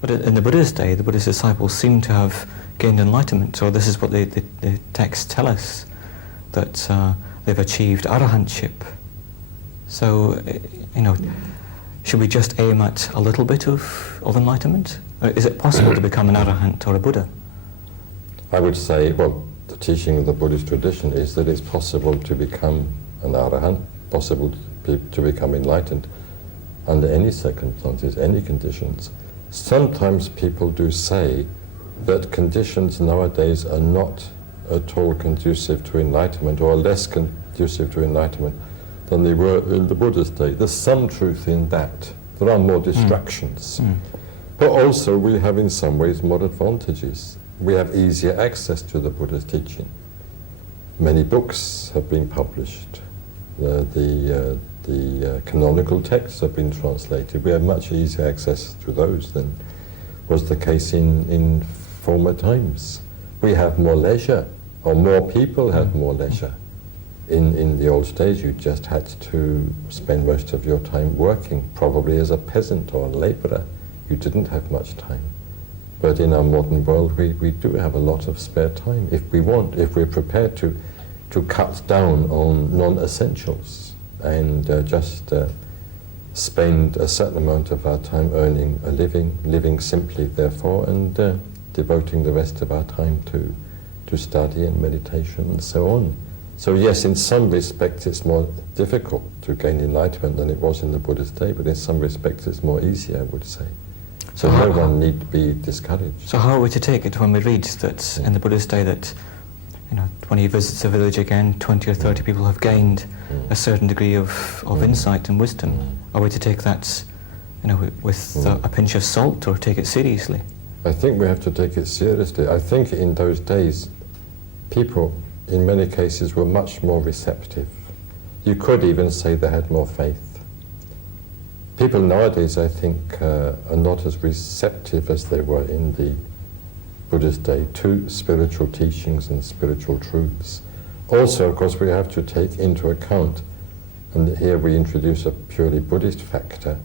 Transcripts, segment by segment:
But in the Buddha's day, the Buddha's disciples seem to have gained enlightenment, or this is what the texts tell us, that they've achieved arahantship. So, should we just aim at a little bit of enlightenment? Is it possible to become an arahant or a Buddha? I would say, well, the teaching of the Buddhist tradition is that it's possible to become an arahant, possible to become enlightened under any circumstances, any conditions. Sometimes people do say that conditions nowadays are not at all conducive to enlightenment, or less conducive to enlightenment than they were in the Buddha's day. There's some truth in that. There are more distractions. But also we have in some ways more advantages. We have easier access to the Buddha's teaching. Many books have been published. The canonical texts have been translated. We have much easier access to those than was the case in former times. We have more leisure, or more people had more leisure. In the old days, you just had to spend most of your time working, probably as a peasant or a labourer. You didn't have much time. But in our modern world, we do have a lot of spare time if we want, if we're prepared to cut down on non-essentials and just spend a certain amount of our time earning a living simply, therefore, and devoting the rest of our time to study and meditation and so on. So yes, in some respects it's more difficult to gain enlightenment than it was in the Buddha's day, but in some respects it's more easier, I would say. So no one need to be discouraged. So how are we to take it when we read that in the Buddha's day that when he visits a village again, 20 or 30 people have gained a certain degree of insight and wisdom? Are we to take that with a pinch of salt, or take it seriously? I think we have to take it seriously. I think in those days people in many cases were much more receptive. You could even say they had more faith. People nowadays, I think, are not as receptive as they were in the Buddha's day to spiritual teachings and spiritual truths. Also, of course, we have to take into account, and here we introduce a purely Buddhist factor,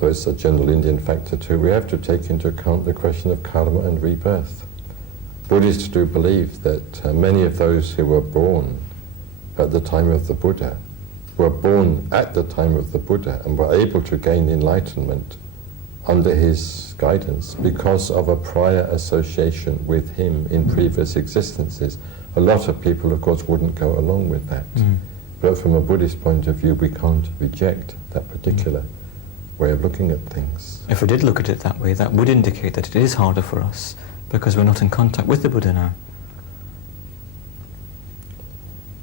though it's a general Indian factor too, we have to take into account the question of karma and rebirth. Buddhists do believe that many of those who were born at the time of the Buddha were born at the time of the Buddha and were able to gain enlightenment under his guidance because of a prior association with him in previous existences. A lot of people, of course, wouldn't go along with that. But from a Buddhist point of view, we can't reject that particular way of looking at things. If we did look at it that way, that would indicate that it is harder for us because we're not in contact with the Buddha now.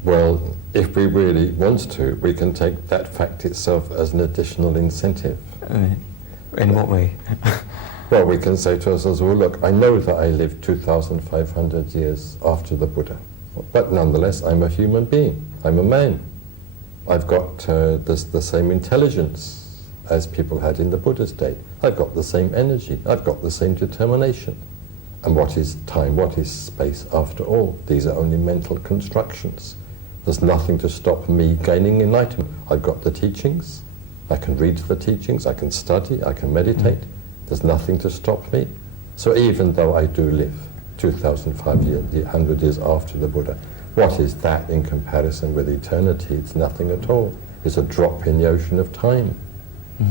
Well, if we really want to, we can take that fact itself as an additional incentive. In what way? Well, we can say to ourselves, well, look, I know that I lived 2,500 years after the Buddha, but nonetheless, I'm a human being. I'm a man. I've got the same intelligence as people had in the Buddha's day. I've got the same energy. I've got the same determination. And what is time? What is space? After all, these are only mental constructions. There's nothing to stop me gaining enlightenment. I've got the teachings. I can read the teachings. I can study. I can meditate. There's nothing to stop me. So even though I do live 2,500 years after the Buddha, what is that in comparison with eternity? It's nothing at all. It's a drop in the ocean of time.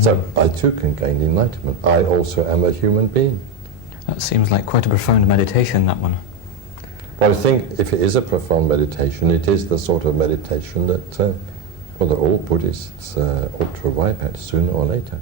So I too can gain enlightenment. I also am a human being. That seems like quite a profound meditation, that one. Well, I think if it is a profound meditation, it is the sort of meditation that all Buddhists ought to arrive at sooner or later.